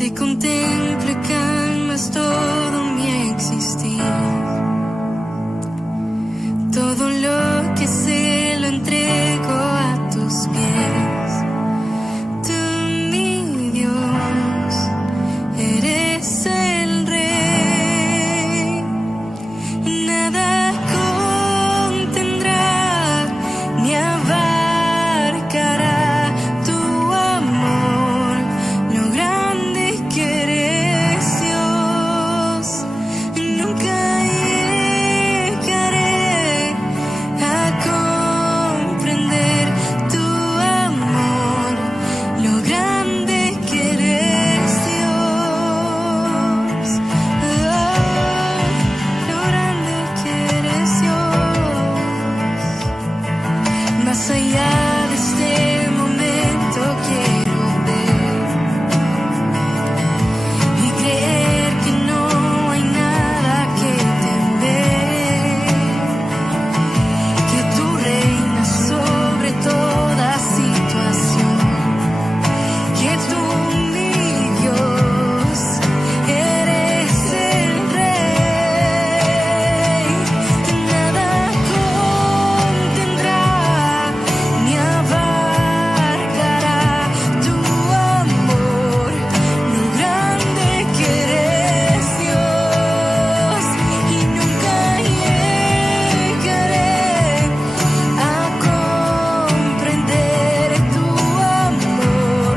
Te contemplo y calmas todo mi existir. Todo lo que sé lo entrego a tus pies. Tú, mi Dios, eres el Rey. Nada contendrá ni abarcará tu amor, lo grande que eres, Dios. Nunca llegaré a comprender tu amor, lo grande que eres, Dios. Lo grande que eres, Dios. Más allá de este momento quiero ver y creer que no hay nada que temer, que tú reinas sobre toda situación, que tú, mi Dios, eres el Rey. Nada contendrá ni abarcará tu amor, lo grande que eres, Dios. Y nunca llegaré a comprender tu amor,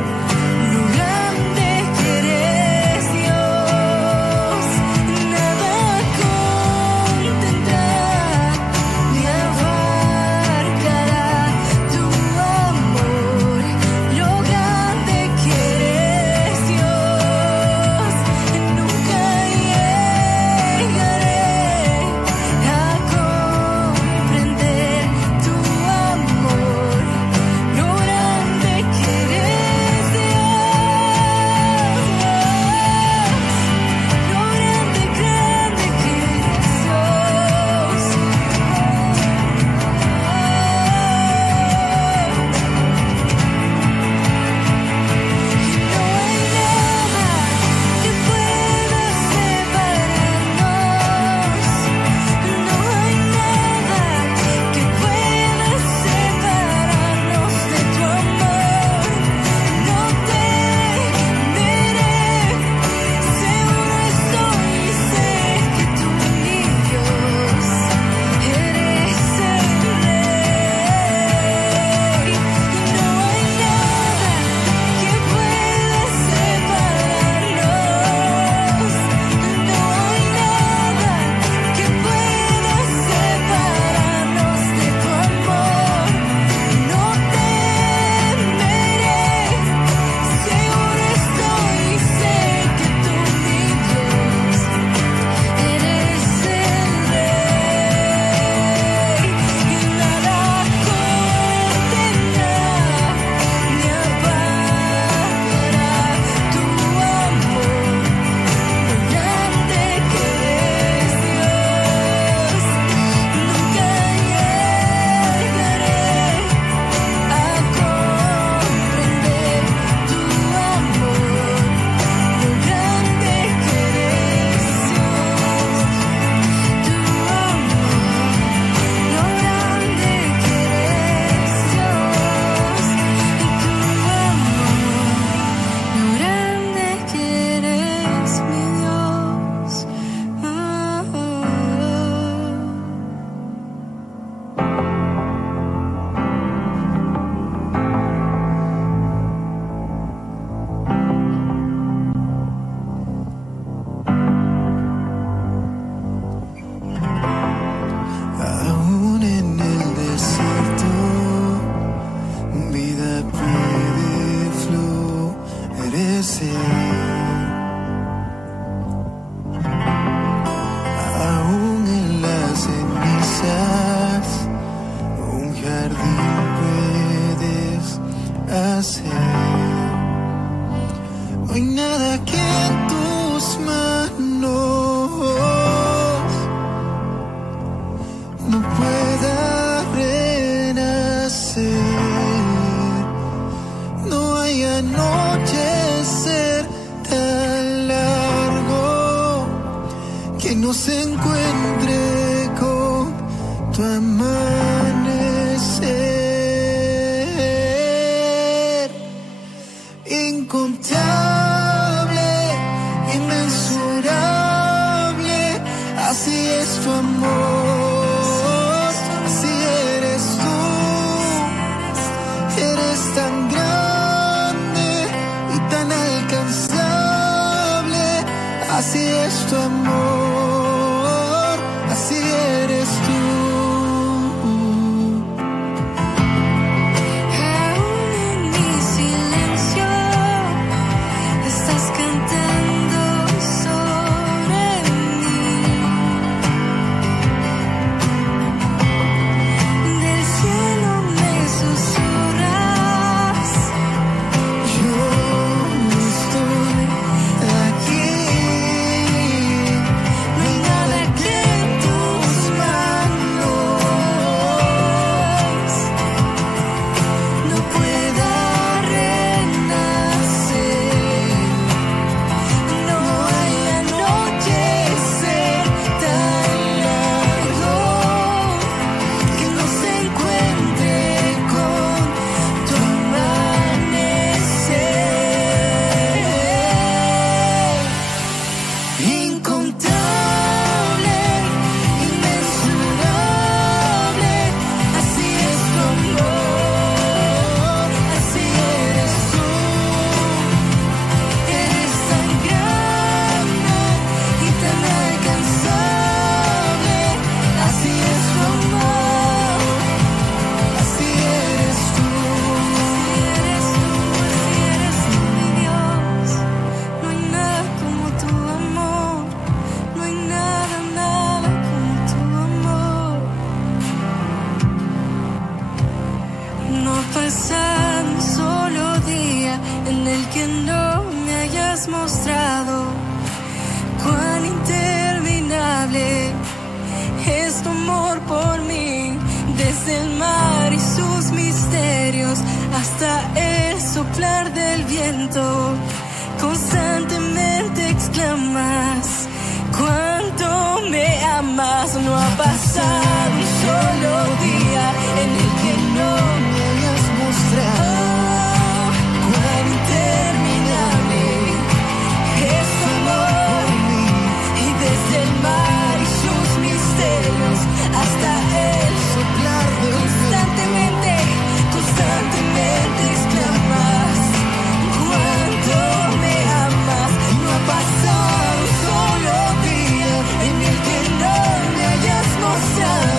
lo grande que eres, Dios. Nada contendrá ni abarcará tu amor, lo grande que eres, Dios. Nunca llegaré a comprender tu amor, lo grande que eres, Dios. Lo grande, grande que eres, Dios. No hay nada que pueda separarnos. No hay nada que pueda separarnos de tu amor. No temeré, seguro estoy y sé que tú, mi Dios, eres el Rey. No hay nada que pueda separarnos. No hay nada que pueda separarnos de tu amor. No temeré, seguro estoy y sé que tú, mi Dios, eres el Rey. Y nada contendrá ni abarcará tu amor, lo grande que eres, Dios. Nunca llegaré a comprender tu amor, lo grande que eres, Dios. Tu amor, lo grande que eres, Dios. Tu amor, lo grande que eres, mi Dios. Aún en el desierto, vida puede florecer. Aún en las cenizas, un jardín puedes hacer. No hay nada que en tus manos no pueda renacer. No hay anochecer tan nos encuentre con tu amanecer. Incontable, inmensurable, así es tu amor, así eres tú, eres tan grande y tan alcanzable, así es tu amor, así eres tú. Pasado un solo día en el que no me hayas mostrado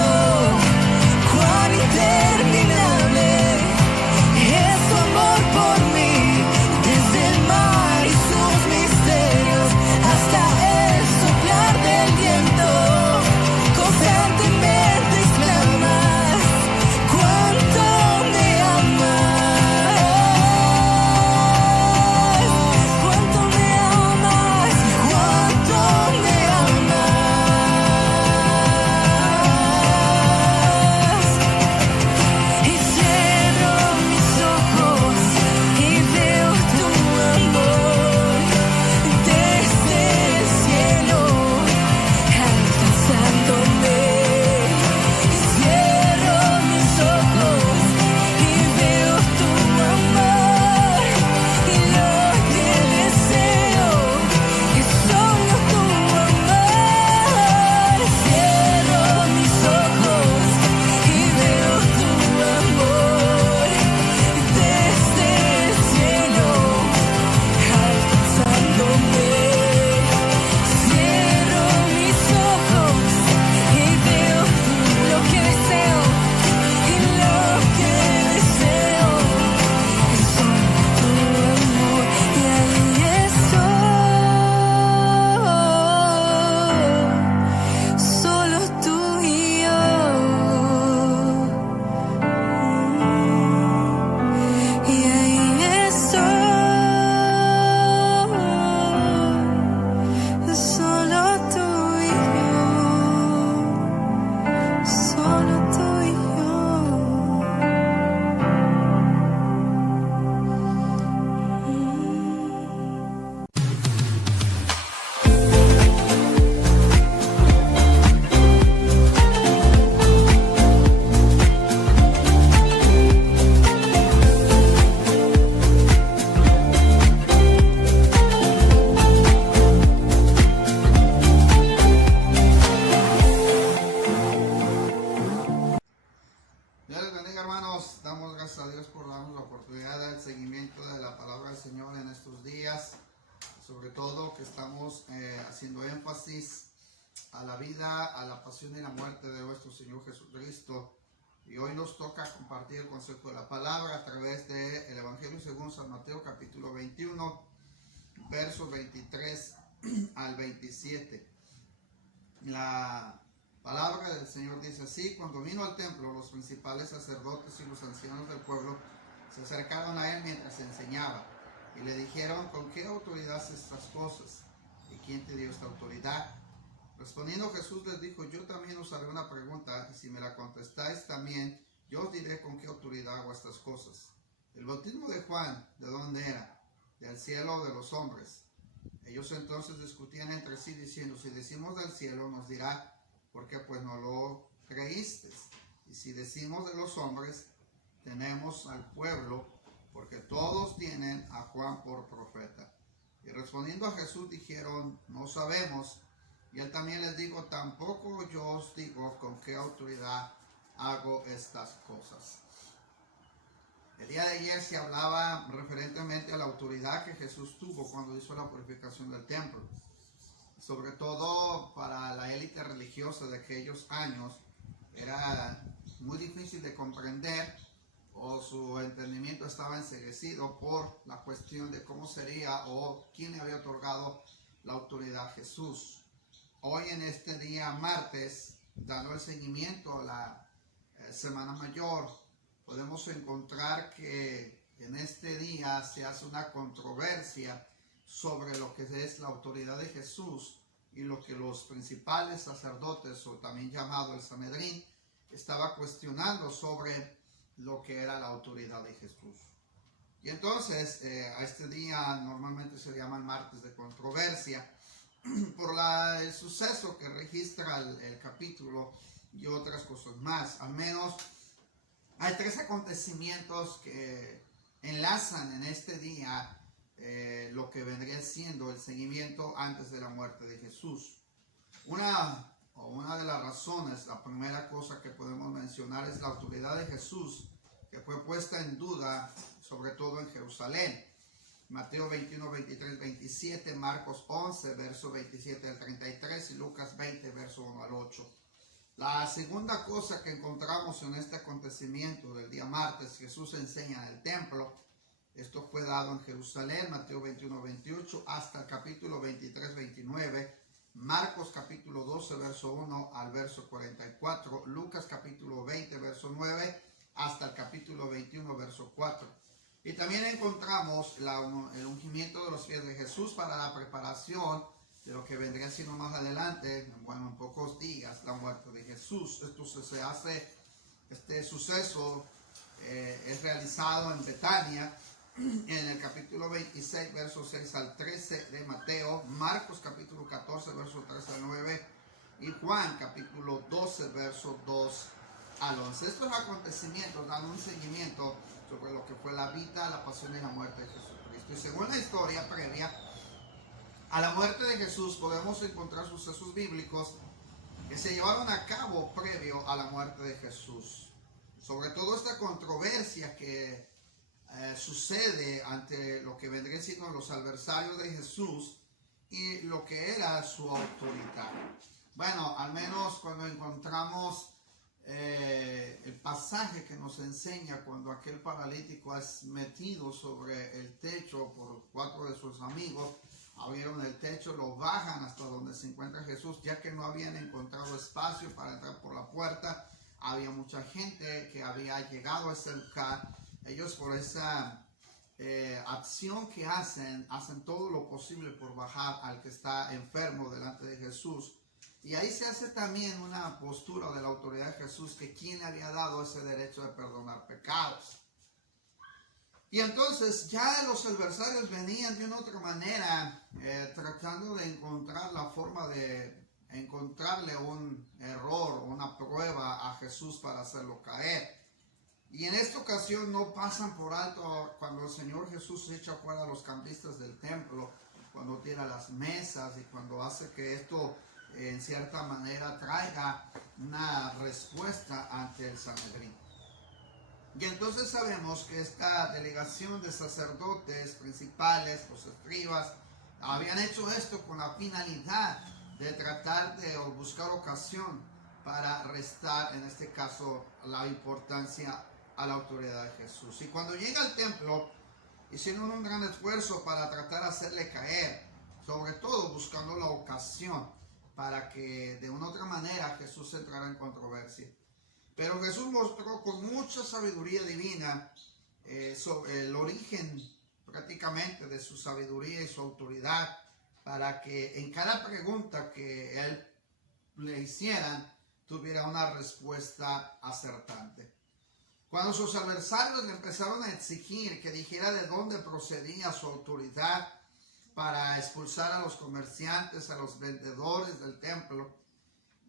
sobre todo que estamos haciendo énfasis a la vida, a la pasión y la muerte de nuestro Señor Jesucristo. Y hoy nos toca compartir el consejo de la palabra a través del Evangelio según San Mateo capítulo 21, versos 23 al 27. La palabra del Señor dice así: cuando vino al templo, los principales sacerdotes y los ancianos del pueblo se acercaron a él mientras enseñaba y le dijeron: ¿con qué autoridad haces estas cosas? ¿Y quién te dio esta autoridad? Respondiendo Jesús les dijo: yo también os haré una pregunta, y si me la contestáis también, yo os diré con qué autoridad hago estas cosas. ¿El bautismo de Juan de dónde era? ¿Del cielo o de los hombres? Ellos entonces discutían entre sí diciendo: si decimos del cielo, nos dirá: ¿por qué pues no lo creísteis? Y si decimos de los hombres, tenemos al pueblo, porque todos tienen a Juan por profeta. Y respondiendo a Jesús dijeron: no sabemos. Y él también les dijo: tampoco yo os digo con qué autoridad hago estas cosas. El día de ayer se hablaba referentemente a la autoridad que Jesús tuvo cuando hizo la purificación del templo. Sobre todo para la élite religiosa de aquellos años, era muy difícil de comprender, o su entendimiento estaba enceguecido por la cuestión de cómo sería o quién le había otorgado la autoridad a Jesús. Hoy, en este día martes, dando el seguimiento a la Semana Mayor, podemos encontrar que en este día se hace una controversia sobre lo que es la autoridad de Jesús y lo que los principales sacerdotes, o también llamado el Sanedrín, estaba cuestionando sobre lo que era la autoridad de Jesús. Y entonces a este día normalmente se llama el martes de controversia por el suceso que registra el capítulo y otras cosas más. Al menos hay tres acontecimientos que enlazan en este día lo que vendría siendo el seguimiento antes de la muerte de Jesús. Una de las razones, la primera cosa que podemos mencionar, es la autoridad de Jesús, que fue puesta en duda, sobre todo en Jerusalén. Mateo 21, 23, 27, Marcos 11, verso 27 al 33 y Lucas 20, verso 1 al 8. La segunda cosa que encontramos en este acontecimiento del día martes: Jesús enseña en el templo. Esto fue dado en Jerusalén, Mateo 21, 28, hasta el capítulo 23, 29, Marcos capítulo 12, verso 1 al verso 44, Lucas capítulo 20, verso 9, hasta el capítulo 21, verso 4. Y también encontramos el ungimiento de los pies de Jesús para la preparación de lo que vendría siendo más adelante, bueno, en pocos días, la muerte de Jesús. Este suceso es realizado en Betania, en el capítulo 26, versos 6 al 13 de Mateo, Marcos capítulo 14, versos 3 al 9, y Juan capítulo 12, versos 2 al 11. Estos acontecimientos dan un seguimiento sobre lo que fue la vida, la pasión y la muerte de Jesucristo. Y según la historia previa a la muerte de Jesús, podemos encontrar sucesos bíblicos que se llevaron a cabo previo a la muerte de Jesús. Sobre todo esta controversia que sucede ante lo que vendría siendo los adversarios de Jesús y lo que era su autoridad. Bueno, al menos cuando encontramos el pasaje que nos enseña cuando aquel paralítico es metido sobre el techo por 4 de sus amigos, abrieron el techo, lo bajan hasta donde se encuentra Jesús, ya que no habían encontrado espacio para entrar por la puerta. Había mucha gente que había llegado a ese lugar. Ellos, por esa acción que hacen todo lo posible por bajar al que está enfermo delante de Jesús. Y ahí se hace también una postura de la autoridad de Jesús, que quién había dado ese derecho de perdonar pecados. Y entonces ya los adversarios venían de una otra manera, tratando de encontrar la forma de encontrarle un error, una prueba a Jesús para hacerlo caer. Y en esta ocasión no pasan por alto cuando el Señor Jesús se echa fuera a los cambistas del templo, cuando tira las mesas y cuando hace que esto en cierta manera traiga una respuesta ante el Sanedrín. Y entonces sabemos que esta delegación de sacerdotes principales, los escribas, Habían hecho esto con la finalidad de tratar de buscar ocasión para restar, en este caso, la importancia a la autoridad de Jesús. Y cuando llega al templo, hicieron un gran esfuerzo para tratar de hacerle caer, sobre todo buscando la ocasión para que de una u otra manera Jesús entrara en controversia. Pero Jesús mostró con mucha sabiduría divina sobre el origen prácticamente de su sabiduría y su autoridad, para que en cada pregunta que él le hicieran tuviera una respuesta acertante. Cuando sus adversarios le empezaron a exigir que dijera de dónde procedía su autoridad para expulsar a los comerciantes, a los vendedores del templo,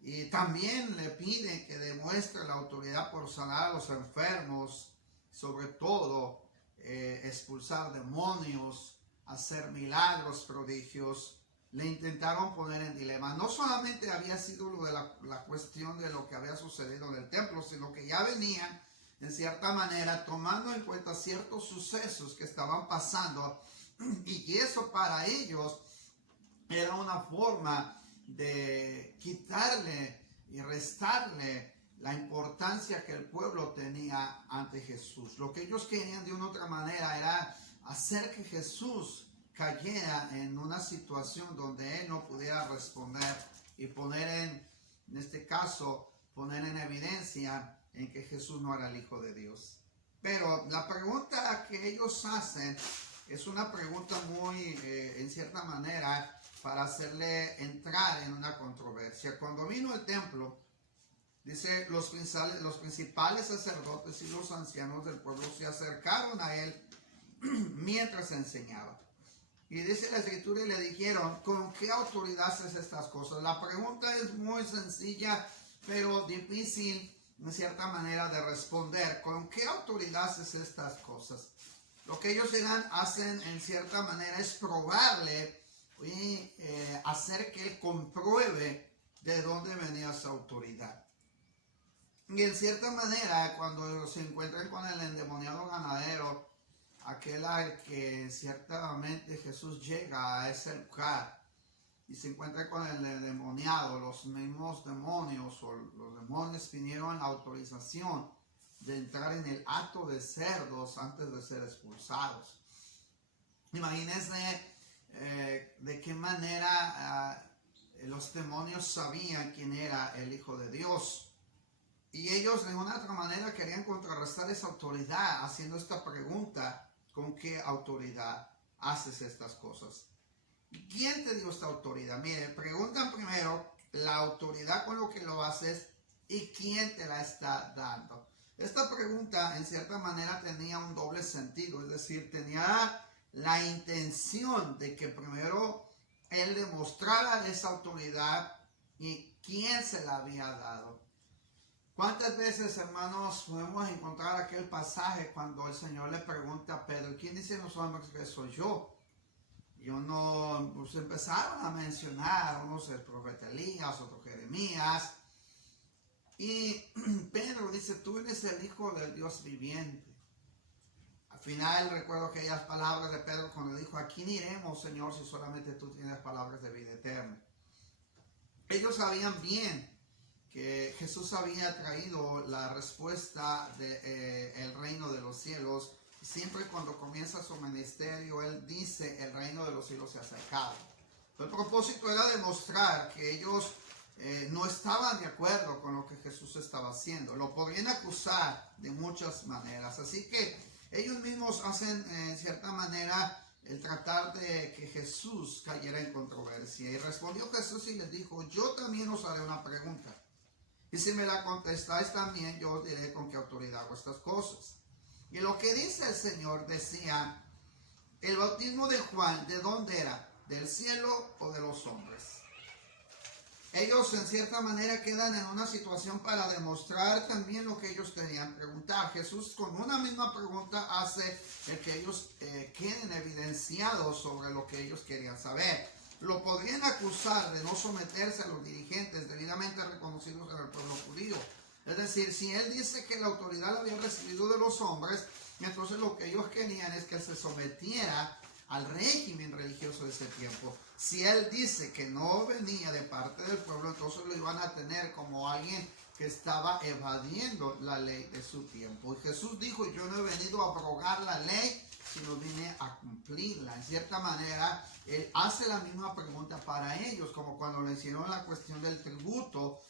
y también le piden que demuestre la autoridad por sanar a los enfermos, sobre todo expulsar demonios, hacer milagros, prodigios, le intentaron poner en dilema. No solamente había sido lo de la cuestión de lo que había sucedido en el templo, sino que ya venían, en cierta manera, tomando en cuenta ciertos sucesos que estaban pasando, y eso para ellos era una forma de quitarle y restarle la importancia que el pueblo tenía ante Jesús. Lo que ellos querían de una u otra manera era hacer que Jesús cayera en una situación donde él no pudiera responder y poner en este caso, poner en evidencia en que Jesús no era el Hijo de Dios. Pero la pregunta que ellos hacen es una pregunta muy, en cierta manera, para hacerle entrar en una controversia. Cuando vino el templo, dice, los principales sacerdotes y los ancianos del pueblo se acercaron a él mientras enseñaba. Y dice la escritura, y le dijeron, ¿con qué autoridad haces estas cosas? La pregunta es muy sencilla, pero difícil, en cierta manera, de responder. ¿Con qué autoridad haces estas cosas? Lo que ellos hacen, en cierta manera, es probarle y hacer que él compruebe de dónde venía esa autoridad. Y en cierta manera, cuando se encuentran con el endemoniado ganadero, aquel al que ciertamente Jesús llega a ese lugar y se encuentra con el endemoniado, los mismos demonios o los demonios pidieron la autorización de entrar en el hato de cerdos antes de ser expulsados. Imagínense de qué manera los demonios sabían quién era el Hijo de Dios. Y ellos de una otra manera querían contrarrestar esa autoridad haciendo esta pregunta: ¿con qué autoridad haces estas cosas? ¿Quién te dio esta autoridad? Mire, preguntan primero la autoridad con lo que lo haces y quién te la está dando. Esta pregunta en cierta manera tenía un doble sentido, es decir, tenía la intención de que primero él demostrara esa autoridad y quién se la había dado. ¿Cuántas veces, hermanos, podemos encontrar aquel pasaje cuando el Señor le pregunta a Pedro, ¿quién dicen los hombres que soy yo? Y uno, pues empezaron a mencionar, unos el profeta Elías, otro Jeremías, y Pedro dice, tú eres el Hijo del Dios viviente. Al final recuerdo aquellas palabras de Pedro cuando dijo, ¿a quién iremos, Señor, si solamente tú tienes palabras de vida eterna? Ellos sabían bien que Jesús había traído la respuesta del reino de los cielos. Siempre cuando comienza su ministerio, él dice, el reino de los cielos se ha acercado. El propósito era demostrar que ellos no estaban de acuerdo con lo que Jesús estaba haciendo. Lo podrían acusar de muchas maneras. Así que ellos mismos hacen, en cierta manera, el tratar de que Jesús cayera en controversia. Y respondió Jesús y les dijo, yo también os haré una pregunta. Y si me la contestáis también, yo os diré con qué autoridad hago estas cosas. Y lo que dice el Señor decía, el bautismo de Juan, ¿de dónde era? ¿Del cielo o de los hombres? Ellos en cierta manera quedan en una situación para demostrar también lo que ellos tenían que preguntar. Jesús con una misma pregunta hace que ellos queden evidenciados sobre lo que ellos querían saber. Lo podrían acusar de no someterse a los dirigentes debidamente reconocidos en el pueblo judío. Es decir, si él dice que la autoridad la había recibido de los hombres, entonces lo que ellos querían es que se sometiera al régimen religioso de ese tiempo. Si él dice que no venía de parte del pueblo, entonces lo iban a tener como alguien que estaba evadiendo la ley de su tiempo. Y Jesús dijo, yo no he venido a abrogar la ley, sino vine a cumplirla. En cierta manera, él hace la misma pregunta para ellos, como cuando le hicieron la cuestión del tributo.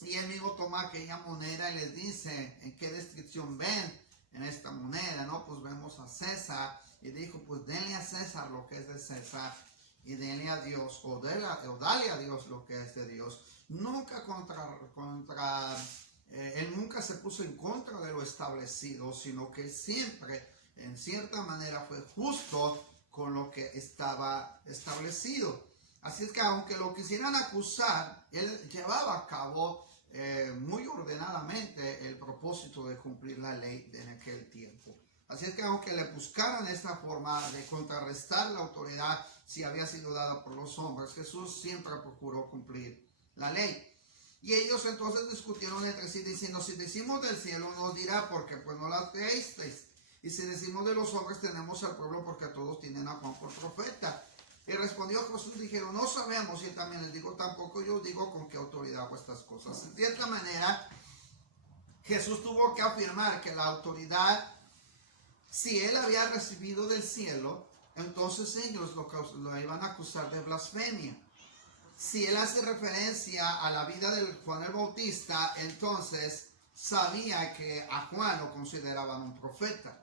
Y él mismo toma aquella moneda y les dice, ¿en qué descripción ven en esta moneda? No, pues vemos a César. Y dijo, pues denle a César lo que es de César y denle a Dios, o dale a Dios lo que es de Dios. Nunca él nunca se puso en contra de lo establecido, sino que siempre, en cierta manera, fue justo con lo que estaba establecido. Así es que aunque lo quisieran acusar, él llevaba a cabo muy ordenadamente el propósito de cumplir la ley en aquel tiempo. Así es que aunque le buscaran esta forma de contrarrestar la autoridad si había sido dada por los hombres, Jesús siempre procuró cumplir la ley. Y ellos entonces discutieron entre sí diciendo, si decimos del cielo nos dirá, porque pues no la creísteis. Y si decimos de los hombres tenemos al pueblo porque todos tienen a Juan por profeta. Y respondió Jesús, dijeron, no sabemos. Y también les digo, tampoco yo digo con qué autoridad hago estas cosas. En cierta manera, Jesús tuvo que afirmar que la autoridad, si él había recibido del cielo, entonces ellos lo iban a acusar de blasfemia. Si él hace referencia a la vida de Juan el Bautista, entonces sabía que a Juan lo consideraban un profeta.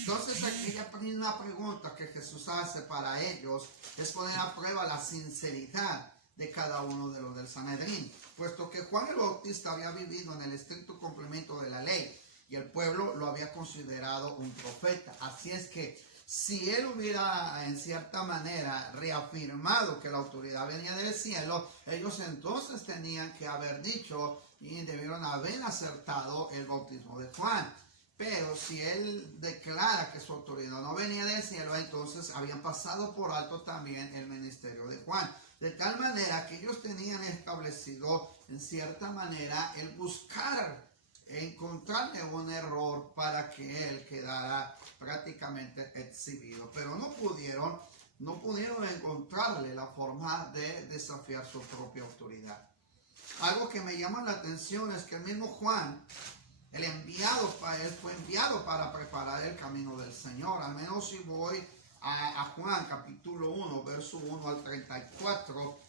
Entonces aquella primera pregunta que Jesús hace para ellos es poner a prueba la sinceridad de cada uno de los del Sanedrín, puesto que Juan el Bautista había vivido en el estricto cumplimiento de la ley y el pueblo lo había considerado un profeta. Así es que si él hubiera en cierta manera reafirmado que la autoridad venía del cielo, ellos entonces tenían que haber dicho y debieron haber acertado el bautismo de Juan. Pero si él declara que su autoridad no venía del cielo, entonces habían pasado por alto también el ministerio de Juan. De tal manera que ellos tenían establecido en cierta manera el buscar encontrarle un error para que él quedara prácticamente exhibido. Pero no pudieron encontrarle la forma de desafiar su propia autoridad. Algo que me llama la atención es que el mismo Juan, el enviado para él, fue enviado para preparar el camino del Señor. Al menos si voy a Juan capítulo 1, verso 1 al 34,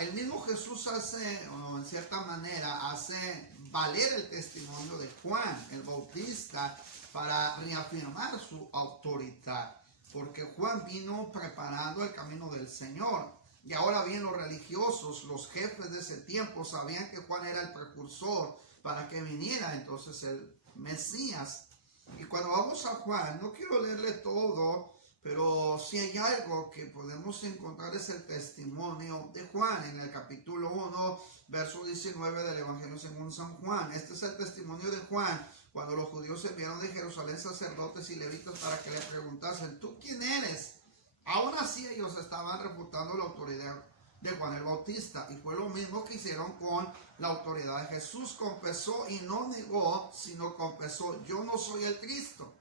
el mismo Jesús hace, en cierta manera, hace valer el testimonio de Juan el Bautista para reafirmar su autoridad. Porque Juan vino preparando el camino del Señor. Y ahora bien, los religiosos, los jefes de ese tiempo, sabían que Juan era el precursor para que viniera entonces el Mesías. Y cuando vamos a Juan, no quiero leerle todo, pero si hay algo que podemos encontrar es el testimonio de Juan en el capítulo 1, verso 19 del Evangelio según San Juan. Este es el testimonio de Juan cuando los judíos enviaron de Jerusalén sacerdotes y levitas para que le preguntasen, ¿tú quién eres? Aún así ellos estaban refutando la autoridad de Juan el Bautista, y fue lo mismo que hicieron con la autoridad de Jesús. Confesó y no negó, sino confesó, yo no soy el Cristo.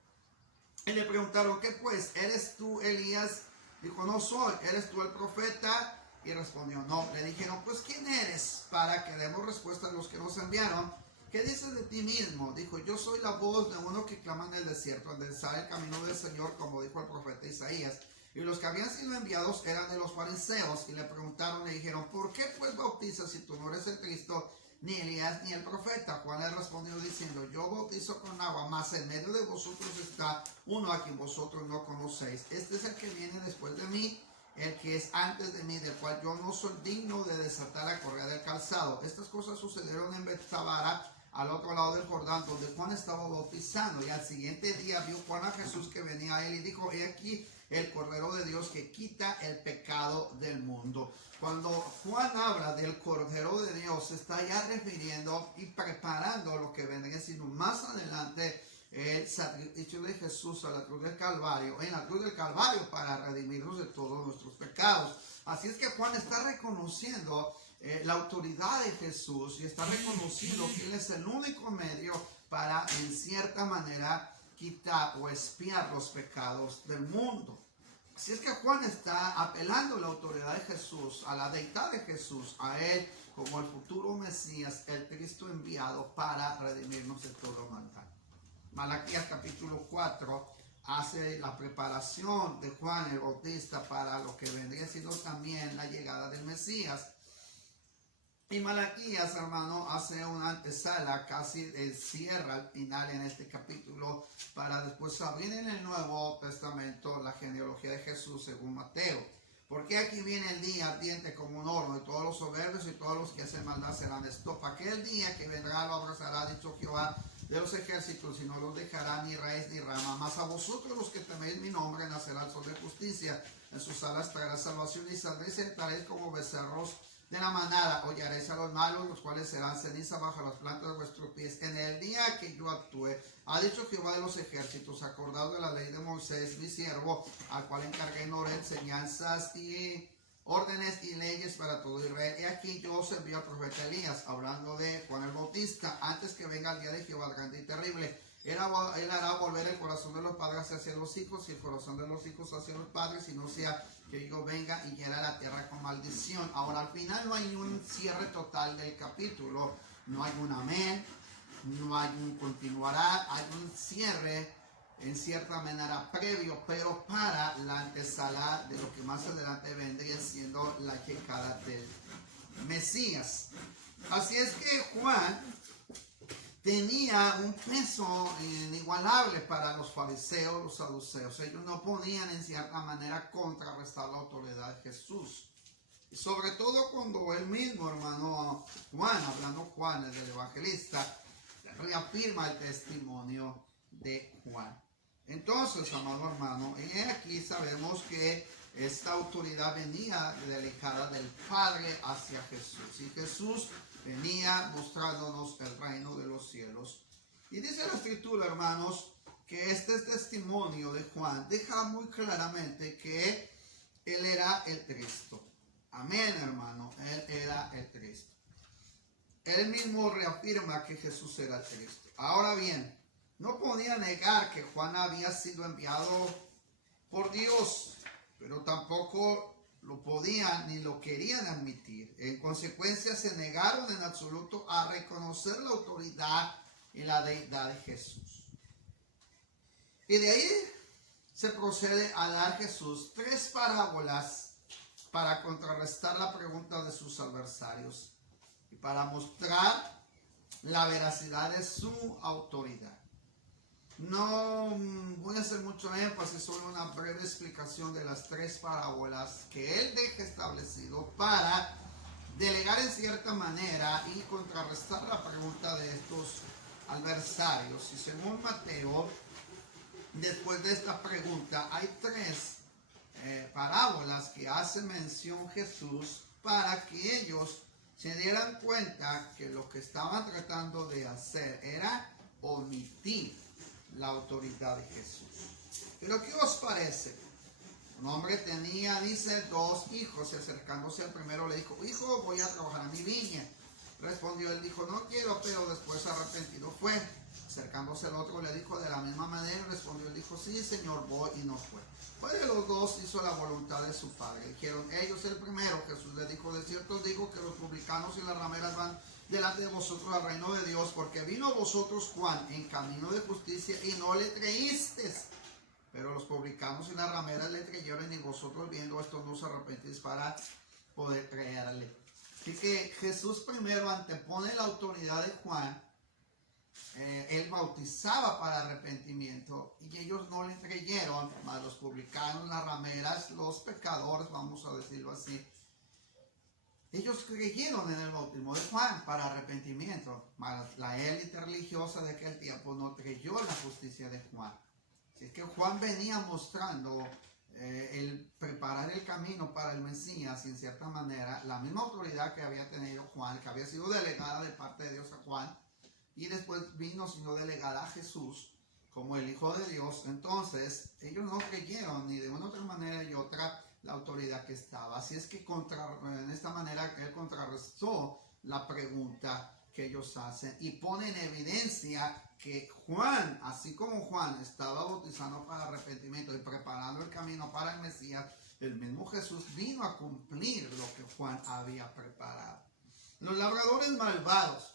Y le preguntaron, ¿qué pues? ¿Eres tú Elías? Dijo, no soy. ¿Eres tú el profeta? Y respondió, no. Le dijeron, pues ¿quién eres? Para que demos respuesta a los que nos enviaron. ¿Qué dices de ti mismo? Dijo, yo soy la voz de uno que clama en el desierto, enderezad el camino del Señor, como dijo el profeta Isaías. Y los que habían sido enviados eran de los fariseos, y le preguntaron, le dijeron, ¿por qué pues bautizas si tú no eres el Cristo, ni Elías, ni el profeta? Juan le respondió diciendo, yo bautizo con agua, mas en medio de vosotros está uno a quien vosotros no conocéis. Este es el que viene después de mí, el que es antes de mí, del cual yo no soy digno de desatar la correa del calzado. Estas cosas sucedieron en Betsabara, al otro lado del Jordán, donde Juan estaba bautizando. Y al siguiente día vio Juan a Jesús que venía a él y dijo, he aquí el Cordero de Dios que quita el pecado del mundo. Cuando Juan habla del Cordero de Dios, se está ya refiriendo y preparando lo que vendría siendo más adelante el sacrificio de Jesús a la cruz del Calvario, en la cruz del Calvario, para redimirnos de todos nuestros pecados. Así es que Juan está reconociendo la autoridad de Jesús y está reconociendo que Él es el único medio para, en cierta manera, quitar o expiar los pecados del mundo. Así es que Juan está apelando a la autoridad de Jesús, a la deidad de Jesús, a él como el futuro Mesías, el Cristo enviado para redimirnos de todo maldad. Malaquías capítulo 4 hace la preparación de Juan el Bautista para lo que vendría siendo también la llegada del Mesías. Y Malaquías, hermano, hace una antesala, casi cierra al final en este capítulo, para después abrir en el Nuevo Testamento la genealogía de Jesús según Mateo. Porque aquí viene el día ardiente como un horno, y todos los soberbios y todos los que hacen maldad serán estopa. Aquel día que vendrá lo abrazará, dicho Jehová de los ejércitos, y no los dejará ni raíz ni rama. Mas a vosotros los que teméis mi nombre nacerá el sol de justicia, en sus alas traerá salvación, y saldréis y sentaréis como becerros de la manada. Hollaréis a los malos, los cuales serán ceniza bajo las plantas de vuestros pies. En el día que yo actúe, ha dicho Jehová de los ejércitos, acordado de la ley de Moisés, mi siervo, al cual encargué en Oreb enseñanzas y órdenes y leyes para todo Israel. Y aquí yo os envío al profeta Elías, hablando de Juan el Bautista, antes que venga el día de Jehová grande y terrible. Él hará volver el corazón de los padres hacia los hijos, y el corazón de los hijos hacia los padres, y no sea que yo venga y hiera la tierra con maldición. Ahora, al final no hay un cierre total del capítulo, no hay un amén, no hay un continuará, hay un cierre en cierta manera previo, pero para la antesala de lo que más adelante vendría siendo la llegada del Mesías. Así es que Juan tenía un peso inigualable para los fariseos, los saduceos. Ellos no podían en cierta manera contrarrestar la autoridad de Jesús. Y sobre todo cuando él mismo, hermano Juan, hablando Juan, el del evangelista, reafirma el testimonio de Juan. Entonces, amado hermano, y aquí sabemos que esta autoridad venía delegada del Padre hacia Jesús. Y Jesús venía mostrándonos el reino de los cielos. Y dice la Escritura, hermanos, que este testimonio de Juan deja muy claramente que él era el Cristo. Amén, hermano, él era el Cristo. Él mismo reafirma que Jesús era el Cristo. Ahora bien, no podía negar que Juan había sido enviado por Dios, pero tampoco lo podían ni lo querían admitir. En consecuencia, se negaron en absoluto a reconocer la autoridad y la deidad de Jesús. Y de ahí se procede a dar Jesús 3 parábolas para contrarrestar la pregunta de sus adversarios y para mostrar la veracidad de su autoridad. No voy a hacer mucho énfasis, solo una breve explicación de las 3 parábolas que él deja establecido para delegar en cierta manera y contrarrestar la pregunta de estos adversarios. Y según Mateo, después de esta pregunta, hay 3 parábolas que hace mención Jesús para que ellos se dieran cuenta que lo que estaban tratando de hacer era omitir la autoridad de Jesús. Pero ¿qué os parece? Un hombre tenía, dice, 2 hijos, y acercándose al primero le dijo: hijo, voy a trabajar a mi viña. Respondió él, dijo: no quiero, pero después arrepentido fue. Acercándose al otro le dijo de la misma manera, respondió él, dijo: sí, señor, voy, y no fue. ¿Cuál de los 2 hizo la voluntad de su padre? Dijeron ellos: el primero. Jesús le dijo: de cierto os digo que los publicanos y las rameras van delante de vosotros al reino de Dios, porque vino a vosotros Juan en camino de justicia y no le creísteis, pero los publicanos y las rameras le creyeron, y vosotros viendo esto no os arrepentís para poder creerle. Así que Jesús primero antepone la autoridad de Juan. Él bautizaba para arrepentimiento y ellos no le creyeron, mas los publicanos, las rameras, los pecadores, vamos a decirlo así, ellos creyeron en el bautismo de Juan para arrepentimiento, mas la élite religiosa de aquel tiempo no creyó en la justicia de Juan. Así es que Juan venía mostrando el preparar el camino para el Mesías, y en cierta manera la misma autoridad que había tenido Juan, que había sido delegada de parte de Dios a Juan, y después vino siendo delegada a Jesús como el Hijo de Dios. Entonces ellos no creyeron ni de una otra manera y otra la autoridad que estaba. Así es que en esta manera él contrarrestó la pregunta que ellos hacen y pone en evidencia que Juan, así como Juan estaba bautizando para arrepentimiento y preparando el camino para el Mesías, el mismo Jesús vino a cumplir lo que Juan había preparado. Los labradores malvados.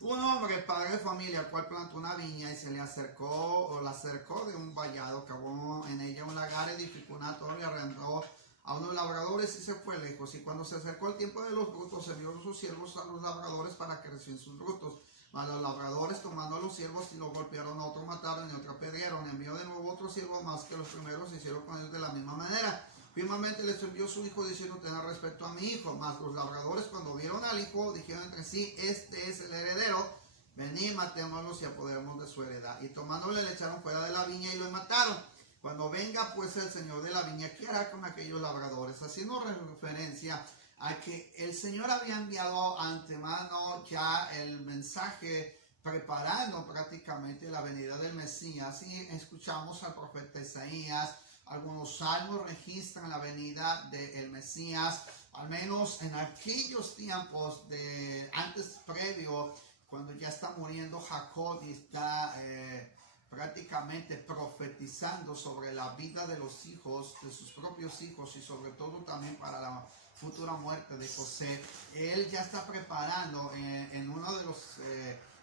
Un hombre, padre de familia, el cual plantó una viña y se le acercó o la acercó de un vallado, cavó en ella un lagar, edificó una torre y arrendó a unos labradores y se fue lejos. Y cuando se acercó el tiempo de los frutos, envió sus siervos a los labradores para que reciban sus frutos. Mas los labradores, tomando a los siervos, y los golpearon, a otro mataron y a otro apedrearon. Envió de nuevo otros siervos más que los primeros, y hicieron con ellos de la misma manera. Firmemente les envió su hijo diciendo: tened respeto a mi hijo. Mas los labradores, cuando vieron al hijo, dijeron entre sí: este es el heredero, venid, matémoslo y apoderemos de su heredad. Y tomándole, le echaron fuera de la viña y lo mataron. Cuando venga pues el señor de la viña, ¿qué hará con aquellos labradores? Haciendo referencia a que el Señor había enviado antemano ya el mensaje, preparando prácticamente la venida del Mesías. Y escuchamos al profeta Isaías. Algunos salmos registran la venida del Mesías, al menos en aquellos tiempos de antes previo, cuando ya está muriendo Jacob y está prácticamente profetizando sobre la vida de los hijos, de sus propios hijos, y sobre todo también para la futura muerte de José. Él ya está preparando en uno de los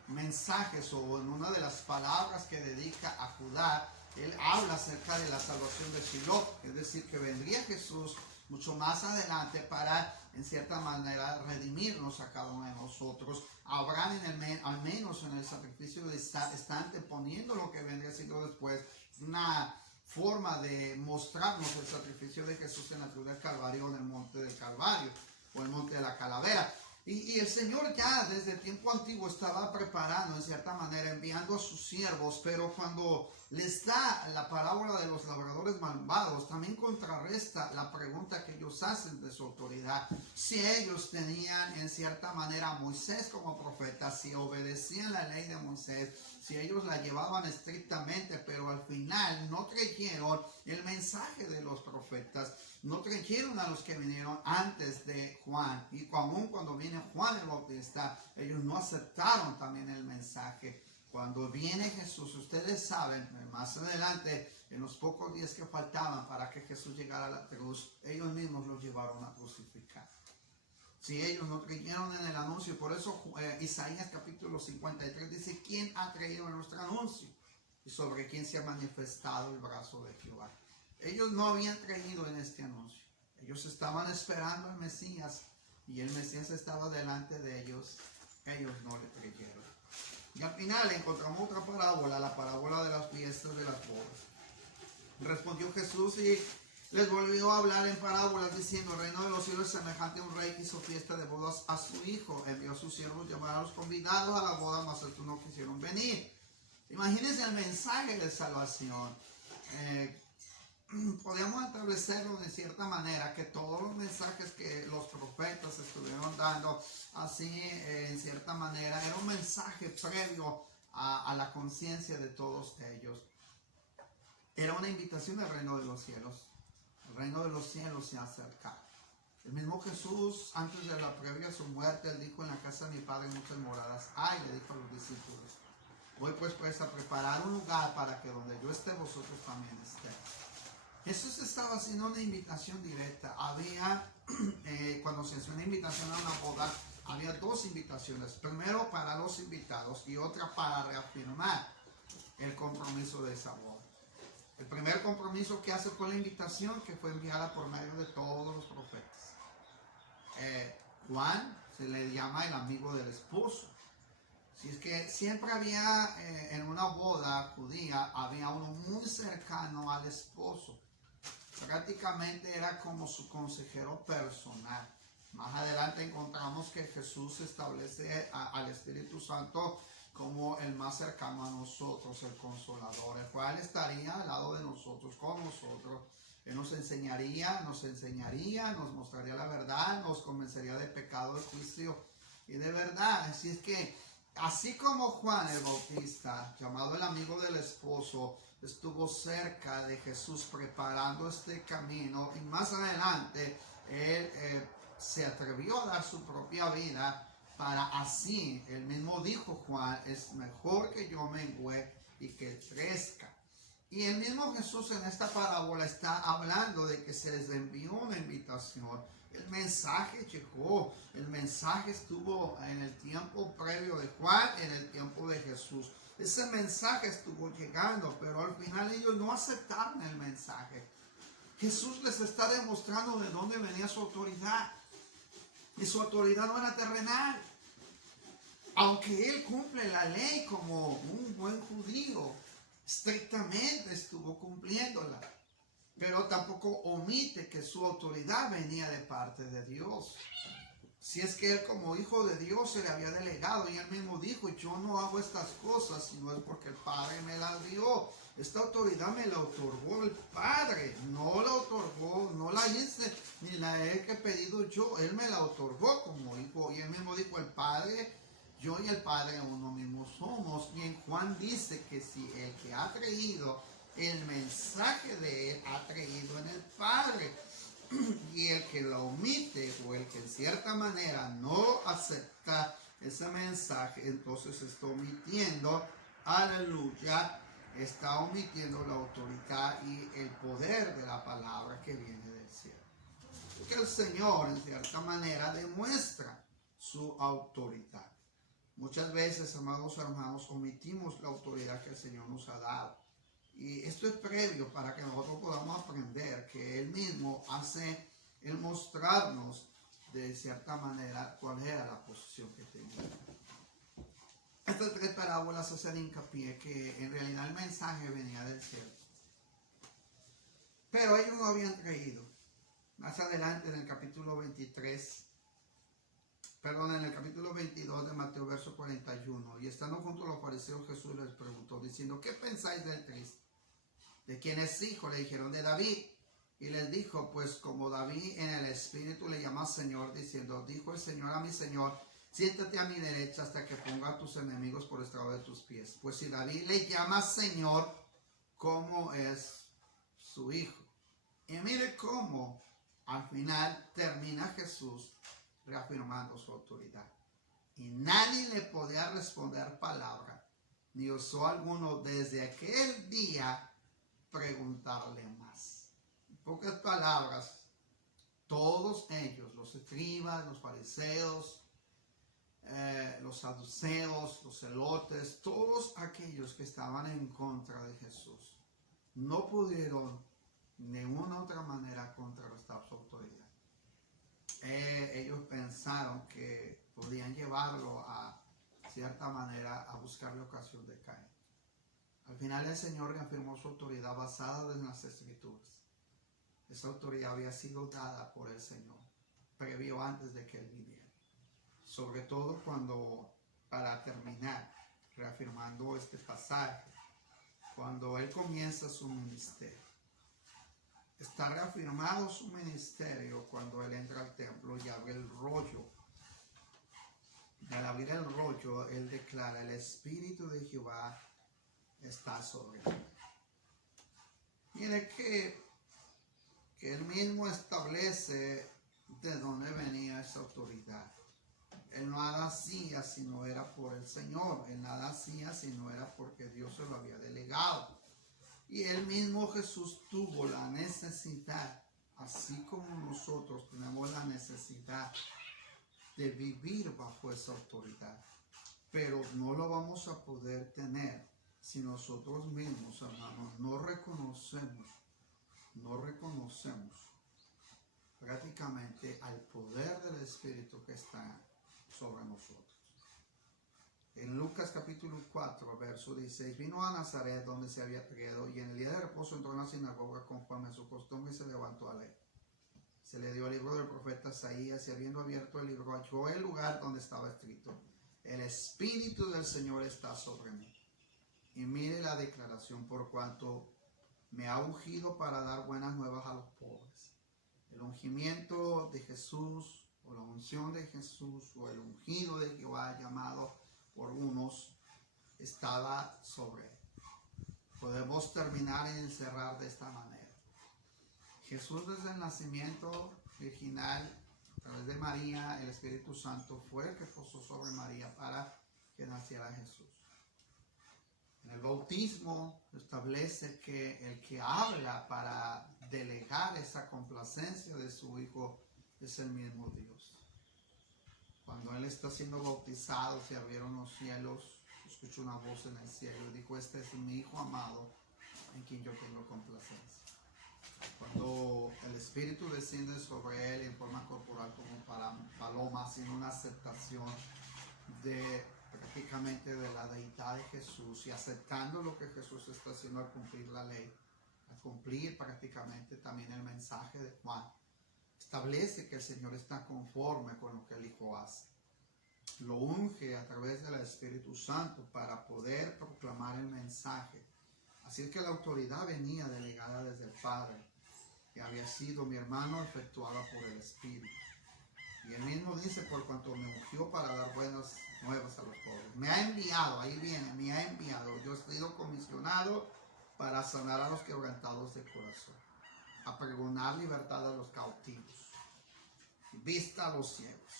mensajes o en una de las palabras que dedica a Judá. Él habla acerca de la salvación de Shiloh, es decir, que vendría Jesús mucho más adelante para, en cierta manera, redimirnos a cada uno de nosotros. Abraham, al menos en el sacrificio de Isaac, está anteponiendo lo que vendría siendo después, una forma de mostrarnos el sacrificio de Jesús en la cruz del Calvario, o en el monte del Calvario, o el monte de la Calavera. Y el Señor ya desde el tiempo antiguo estaba preparando, en cierta manera, enviando a sus siervos, pero cuando les da la parábola de los labradores malvados, también contrarresta la pregunta que ellos hacen de su autoridad. Si ellos tenían en cierta manera a Moisés como profeta, si obedecían la ley de Moisés, si ellos la llevaban estrictamente, pero al final no creyeron el mensaje de los profetas, no creyeron a los que vinieron antes de Juan, y aún cuando viene Juan el Bautista, ellos no aceptaron también el mensaje. Cuando viene Jesús, ustedes saben, más adelante, en los pocos días que faltaban para que Jesús llegara a la cruz, ellos mismos lo llevaron a crucificar. Si ellos no creyeron en el anuncio, por eso Isaías capítulo 53 dice: ¿quién ha creído en nuestro anuncio? Y sobre quién se ha manifestado el brazo de Jehová. Ellos no habían creído en este anuncio. Ellos estaban esperando al Mesías, y el Mesías estaba delante de ellos. Ellos no le creyeron. Y al final encontramos otra parábola, la parábola de las fiestas de las bodas. Respondió Jesús y les volvió a hablar en parábolas, diciendo: el reino de los cielos es semejante a un rey que hizo fiesta de bodas a su hijo. Envió a sus siervos llamar a los convidados a la boda, mas estos no quisieron venir. Imagínense el mensaje de salvación. Podemos establecerlo de cierta manera, que todos los mensajes que los profetas estuvieron dando, así en cierta manera, era un mensaje previo a la conciencia de todos ellos. Era una invitación al reino de los cielos. El reino de los cielos se ha acercado. El mismo Jesús, antes de la previa a su muerte, él dijo: en la casa de mi Padre muchas moradas hay, le dijo a los discípulos. Voy pues a preparar un lugar para que donde yo esté, vosotros también estéis. Jesús estaba haciendo una invitación directa. Había, cuando se hacía una invitación a una boda, había dos invitaciones. Primero para los invitados y otra para reafirmar el compromiso de esa boda. El primer compromiso que hace con la invitación, que fue enviada por medio de todos los profetas. Juan se le llama el amigo del esposo. Si es que siempre había en una boda judía, había uno muy cercano al esposo. Prácticamente era como su consejero personal. Más adelante encontramos que Jesús establece al Espíritu Santo como el más cercano a nosotros, el Consolador, el cual estaría al lado de nosotros, con nosotros. Él nos enseñaría, nos mostraría la verdad, nos convencería de pecado, de juicio y de verdad. Así es que, así como Juan el Bautista, llamado el amigo del esposo, estuvo cerca de Jesús preparando este camino, y más adelante él se atrevió a dar su propia vida para así, él mismo dijo Juan, es mejor que yo mengüe y que crezca. Y el mismo Jesús en esta parábola está hablando de que se les envió una invitación. El mensaje llegó, el mensaje estuvo en el tiempo previo de Juan, en el tiempo de Jesús. Ese mensaje estuvo llegando, pero al final ellos no aceptaron el mensaje. Jesús les está demostrando de dónde venía su autoridad. Y su autoridad no era terrenal. Aunque él cumple la ley como un buen judío, estrictamente estuvo cumpliéndola. Pero tampoco omite que su autoridad venía de parte de Dios. Si es que él como hijo de Dios se le había delegado y él mismo dijo, yo no hago estas cosas sino es porque el Padre me las dio. Esta autoridad me la otorgó el Padre, no la otorgó, no la hice ni la he pedido yo, él me la otorgó como hijo. Y él mismo dijo, el Padre, yo y el Padre uno mismo somos. Y en Juan dice que si el que ha creído el mensaje de él ha creído en el Padre. Y el que lo omite o el que en cierta manera no acepta ese mensaje, entonces está omitiendo, aleluya, está omitiendo la autoridad y el poder de la palabra que viene del cielo. Porque el Señor en cierta manera demuestra su autoridad. Muchas veces, amados hermanos, omitimos la autoridad que el Señor nos ha dado. Y esto es previo para que nosotros podamos aprender que Él mismo hace el mostrarnos de cierta manera cuál era la posición que tenía. Estas tres parábolas hacen hincapié que en realidad el mensaje venía del cielo. Pero ellos no habían creído. Más adelante en el capítulo 22 de Mateo, verso 41, y estando junto a los fariseos, Jesús les preguntó, diciendo, ¿qué pensáis del Cristo? ¿De quién es hijo? Le dijeron, de David. Y les dijo, pues como David en el Espíritu le llama Señor, diciendo, dijo el Señor a mi Señor, siéntate a mi derecha hasta que ponga a tus enemigos por estrado de tus pies. Pues si David le llama Señor, ¿cómo es su hijo? Y mire cómo al final termina Jesús reafirmando su autoridad. Y nadie le podía responder palabra, ni osó alguno desde aquel día preguntarle más. En pocas palabras, todos ellos, los escribas, los fariseos, los saduceos, los celotes, todos aquellos que estaban en contra de Jesús, no pudieron de ninguna otra manera contrarrestar su autoridad. Ellos pensaron que podían llevarlo a cierta manera a buscarle ocasión de caer. Al final el Señor reafirmó su autoridad basada en las Escrituras. Esa autoridad había sido dada por el Señor, previo antes de que Él viniera. Sobre todo cuando, para terminar, reafirmando este pasaje, cuando Él comienza su ministerio. Está reafirmado su ministerio cuando Él entra al templo y abre el rollo. Y al abrir el rollo, Él declara, el Espíritu de Jehová está sobre él. Mire que Él mismo establece de dónde venía esa autoridad. Él nada hacía si no era por el Señor. Él nada hacía si no era porque Dios se lo había delegado. Y Él mismo Jesús tuvo la necesidad, así como nosotros tenemos la necesidad de vivir bajo esa autoridad. Pero no lo vamos a poder tener si nosotros mismos, hermanos, no reconocemos prácticamente al poder del Espíritu que está sobre nosotros. En Lucas capítulo 4, verso 16, vino a Nazaret donde se había criado y en el día de reposo entró en la sinagoga conforme a su costumbre y se levantó a leer. Se le dio el libro del profeta Isaías y habiendo abierto el libro halló el lugar donde estaba escrito, el Espíritu del Señor está sobre mí. Y mire la declaración, por cuanto me ha ungido para dar buenas nuevas a los pobres. El ungimiento de Jesús, o la unción de Jesús, o el ungido de Jehová llamado por unos, estaba sobre él. Podemos terminar y encerrar de esta manera. Jesús desde el nacimiento virginal través de María, el Espíritu Santo fue el que posó sobre María para que naciera Jesús. En el bautismo establece que el que habla para delegar esa complacencia de su Hijo es el mismo Dios. Cuando Él está siendo bautizado, se abrieron los cielos, escuchó una voz en el cielo y dijo: este es mi Hijo amado, en quien yo tengo complacencia. Cuando el Espíritu desciende sobre Él en forma corporal como paloma, haciendo una aceptación prácticamente de la deidad de Jesús y aceptando lo que Jesús está haciendo al cumplir la ley, al cumplir prácticamente también el mensaje de Juan, establece que el Señor está conforme con lo que el Hijo hace. Lo unge a través del Espíritu Santo para poder proclamar el mensaje. Así es que la autoridad venía delegada desde el Padre, que había sido, mi hermano, efectuada por el Espíritu. Y Él mismo dice: por cuanto me ungió para dar buenas nuevas a los pobres. Me ha enviado, ahí viene, me ha enviado. Yo he sido comisionado para sanar a los quebrantados de corazón, a pregonar libertad a los cautivos, vista a los ciegos,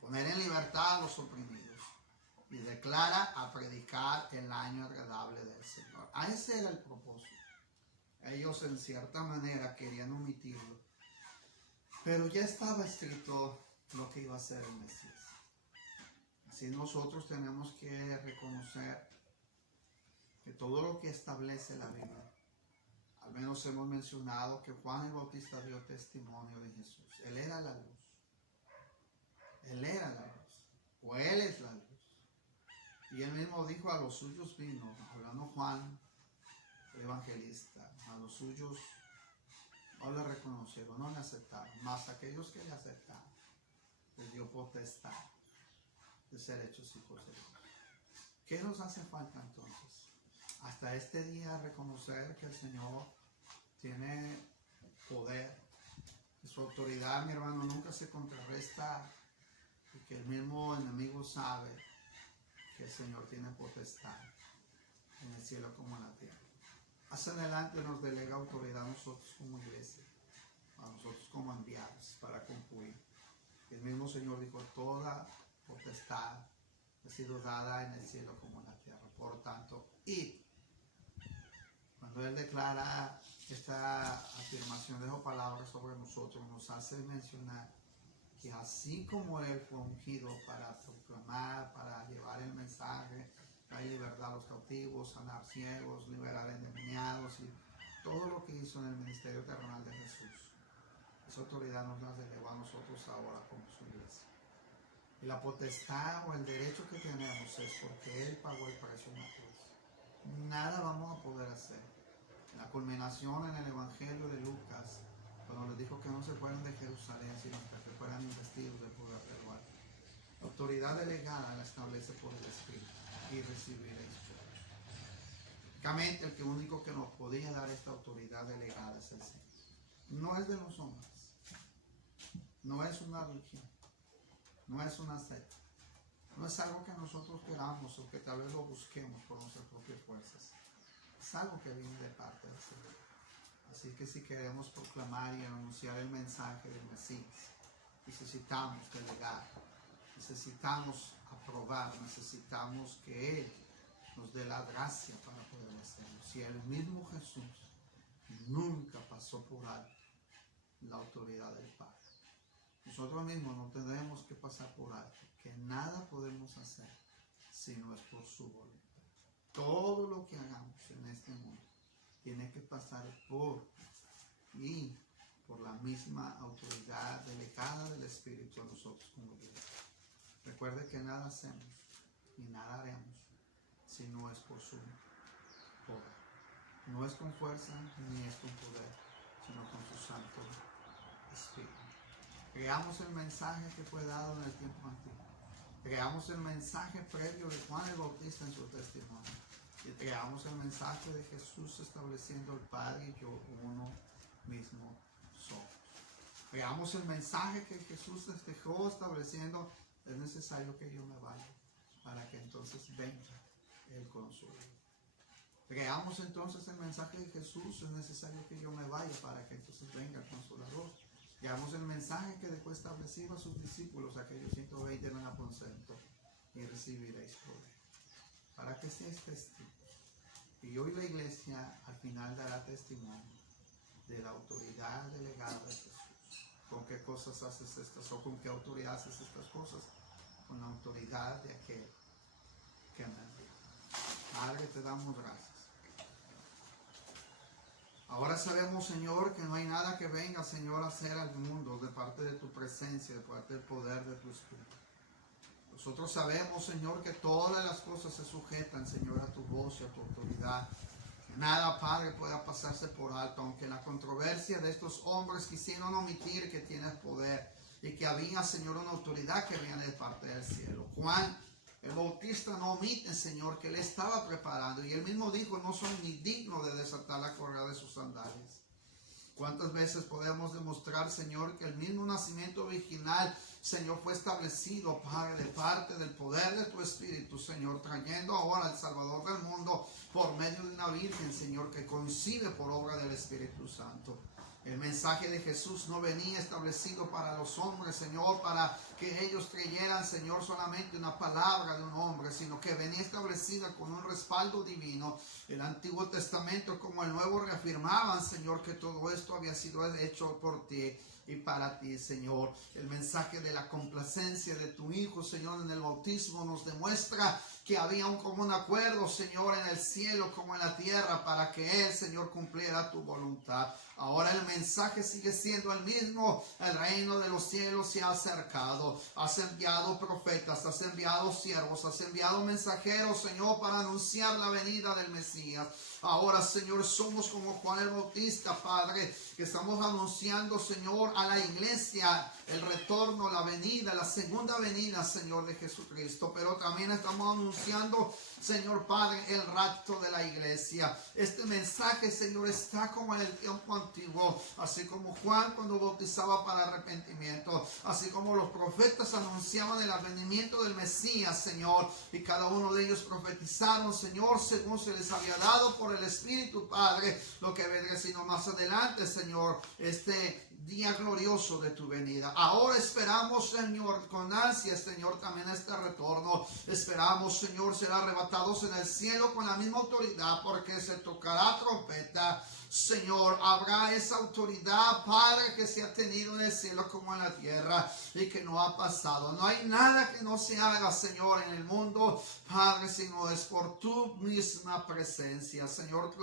poner en libertad a los oprimidos, y declara a predicar el año agradable del Señor. A ese era el propósito. Ellos en cierta manera querían omitirlo, pero ya estaba escrito lo que iba a ser el Mesías. Así nosotros tenemos que reconocer que todo lo que establece la Biblia, al menos hemos mencionado que Juan el Bautista dio testimonio de Jesús. Él era la luz. Él era la luz. O Él es la luz. Y Él mismo dijo: a los suyos vino, hablando Juan, el evangelista, a los suyos no le reconocieron, no le aceptaron, mas aquellos que le aceptaron, les dio potestad de ser hechos hijos de Dios. ¿Qué nos hace falta entonces? Hasta este día reconocer que el Señor tiene poder, que su autoridad, mi hermano, nunca se contrarresta, y que el mismo enemigo sabe que el Señor tiene potestad en el cielo como en la tierra. Más adelante nos delega autoridad a nosotros como iglesia, a nosotros como enviados para concluir. El mismo Señor dijo: toda potestad ha sido dada en el cielo como en la tierra. Por tanto, id. Cuando Él declara esta afirmación, dejo palabras sobre nosotros, nos hace mencionar que así como Él fue ungido para proclamar, para llevar el mensaje, traer libertad a los cautivos, sanar ciegos, liberar endemoniados y todo lo que hizo en el ministerio terrenal de Jesús, esa autoridad nos la delegó a nosotros ahora como su iglesia. Y la potestad o el derecho que tenemos es porque Él pagó el precio en la cruz. Nada vamos a poder hacer. La culminación en el Evangelio de Lucas, cuando les dijo que no se fueran de Jerusalén, sino que fueran investidos del poder del alto. La autoridad delegada la establece por el Espíritu y recibiréis poder. Únicamente el único que nos podía dar esta autoridad delegada es el Señor. No es de los hombres, no es una religión, no es una secta, no es algo que nosotros queramos o que tal vez lo busquemos por nuestras propias fuerzas. Es algo que viene de parte del Señor. Así que si queremos proclamar y anunciar el mensaje del Mesías, necesitamos delegar, necesitamos aprobar, necesitamos que Él nos dé la gracia para poder hacerlo. Si el mismo Jesús nunca pasó por alto la autoridad del Padre, nosotros mismos no tenemos que pasar por alto, que nada podemos hacer si no es por su voluntad. Todo lo que hagamos en este mundo tiene que pasar por la misma autoridad delegada del Espíritu a nosotros como iglesia. Recuerde que nada hacemos y nada haremos si no es por su poder. No es con fuerza ni es con poder, sino con su Santo Espíritu. Creamos el mensaje que fue dado en el tiempo antiguo. Creamos el mensaje previo de Juan el Bautista en su testimonio. Y creamos el mensaje de Jesús estableciendo el Padre y yo uno mismo somos. Creamos el mensaje que Jesús dejó estableciendo: es necesario que yo me vaya para que entonces venga el Consolador. Creamos entonces el mensaje de Jesús: es necesario que yo me vaya para que entonces venga el Consolador. Llevamos el mensaje que dejó establecido a sus discípulos, aquellos 120 en el aposento, y recibiréis poder, para que seáis testigos. Y hoy la iglesia al final dará testimonio de la autoridad delegada de Jesús. ¿Con qué cosas haces estas o con qué autoridad haces estas cosas? Con la autoridad de aquel que me envió. Padre, te damos gracias. Ahora sabemos, Señor, que no hay nada que venga, Señor, a hacer al mundo de parte de tu presencia, de parte del poder de tu Espíritu. Nosotros sabemos, Señor, que todas las cosas se sujetan, Señor, a tu voz y a tu autoridad. Que nada, Padre, pueda pasarse por alto, aunque la controversia de estos hombres quisieron omitir que tienes poder y que había, Señor, una autoridad que viene de parte del cielo. Juan el Bautista no omite, Señor, que él estaba preparando, y él mismo dijo: no soy ni digno de desatar la correa de sus sandalias. ¿Cuántas veces podemos demostrar, Señor, que el mismo nacimiento original, Señor, fue establecido, Padre, de parte del poder de tu Espíritu, Señor, trayendo ahora al Salvador del mundo por medio de una Virgen, Señor, que concibe por obra del Espíritu Santo? El mensaje de Jesús no venía establecido para los hombres, Señor, para que ellos creyeran, Señor, solamente una palabra de un hombre, sino que venía establecida con un respaldo divino. El Antiguo Testamento como el Nuevo reafirmaban, Señor, que todo esto había sido hecho por ti y para ti, Señor. El mensaje de la complacencia de tu Hijo, Señor, en el bautismo nos demuestra que había un común acuerdo, Señor, en el cielo como en la tierra, para que Él, Señor, cumpliera tu voluntad. Ahora el mensaje sigue siendo el mismo. El reino de los cielos se ha acercado. Has enviado profetas, has enviado siervos, has enviado mensajeros, Señor, para anunciar la venida del Mesías. Ahora, Señor, somos como Juan el Bautista, Padre, que estamos anunciando, Señor, a la iglesia el retorno, la venida, la segunda venida, Señor, de Jesucristo. Pero también estamos anunciando, Señor Padre, el rapto de la iglesia. Este mensaje, Señor, está como en el tiempo antiguo, así como Juan cuando bautizaba para arrepentimiento, así como los profetas anunciaban el advenimiento del Mesías, Señor, y cada uno de ellos profetizaron, Señor, según se les había dado por el Espíritu, Padre, lo que vendrá sino más adelante, Señor, este día glorioso de tu venida. Ahora esperamos, Señor, con ansia, Señor, también este retorno. Esperamos, Señor, ser arrebatados en el cielo con la misma autoridad, porque se tocará trompeta. Señor, habrá esa autoridad, Padre, que se ha tenido en el cielo como en la tierra y que no ha pasado. No hay nada que no se haga, Señor, en el mundo, Padre, sino es por tu misma presencia, Señor,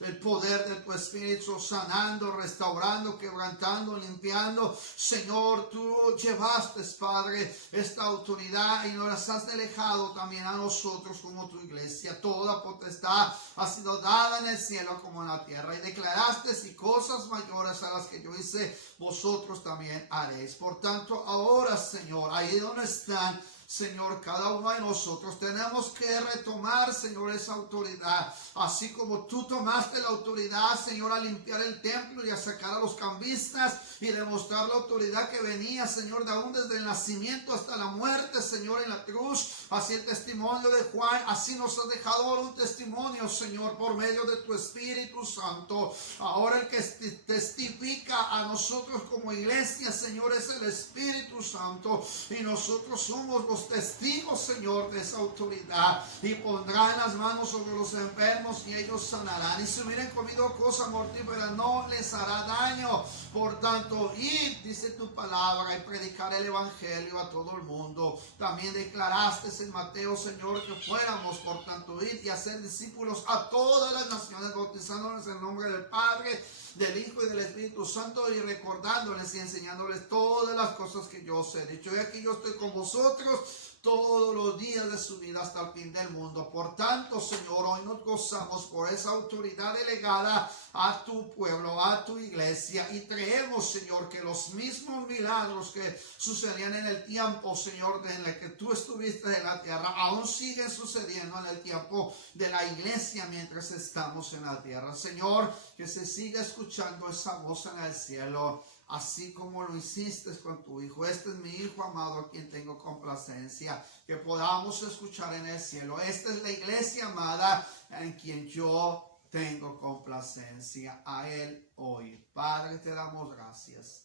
el poder de tu Espíritu sanando, restaurando, quebrantando, limpiando. Señor, tú llevaste, Padre, esta autoridad y nos las has delegado también a nosotros como tu iglesia. Toda potestad ha sido dada en el cielo como en la tierra, y declaraste: y cosas mayores a las que yo hice, vosotros también haréis. Por tanto, ahora, Señor, ahí donde están, Señor, cada uno de nosotros tenemos que retomar, Señor, esa autoridad. Así como tú tomaste la autoridad, Señor, a limpiar el templo y a sacar a los cambistas y demostrar la autoridad que venía, Señor, de aún desde el nacimiento hasta la muerte, Señor, en la cruz. Así el testimonio de Juan, así nos has dejado ahora un testimonio, Señor, por medio de tu Espíritu Santo. Ahora el que testifica a nosotros como iglesia, Señor, es el Espíritu Santo, y nosotros somos los testigos, Señor, de esa autoridad, y pondrán las manos sobre los enfermos y ellos sanarán, y si hubieran comido cosa mortífera no les hará daño. Por tanto, id, dice tu palabra, y predicar el evangelio a todo el mundo. También declaraste en Mateo, Señor, que fuéramos, por tanto, id y hacer discípulos a todas las naciones, bautizándoles en el nombre del Padre, del Hijo y del Espíritu Santo, y recordándoles y enseñándoles todas las cosas que yo os he dicho. Y aquí yo estoy con vosotros todos los días de su vida hasta el fin del mundo. Por tanto, Señor, hoy nos gozamos por esa autoridad delegada a tu pueblo, a tu iglesia, y creemos, Señor, que los mismos milagros que sucedían en el tiempo, Señor, en el que tú estuviste en la tierra, aún siguen sucediendo en el tiempo de la iglesia mientras estamos en la tierra. Señor, que se siga escuchando esa voz en el cielo, así como lo hiciste con tu Hijo. Este es mi Hijo amado, a quien tengo complacencia. Que podamos escuchar en el cielo: esta es la iglesia amada en quien yo tengo complacencia. A Él hoy. Padre, te damos gracias.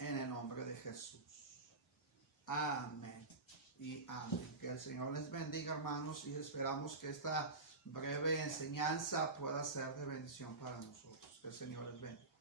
en el nombre de Jesús. Amén y amén. Que el Señor les bendiga, hermanos, y esperamos que esta breve enseñanza pueda ser de bendición para nosotros. Que el Señor les bendiga.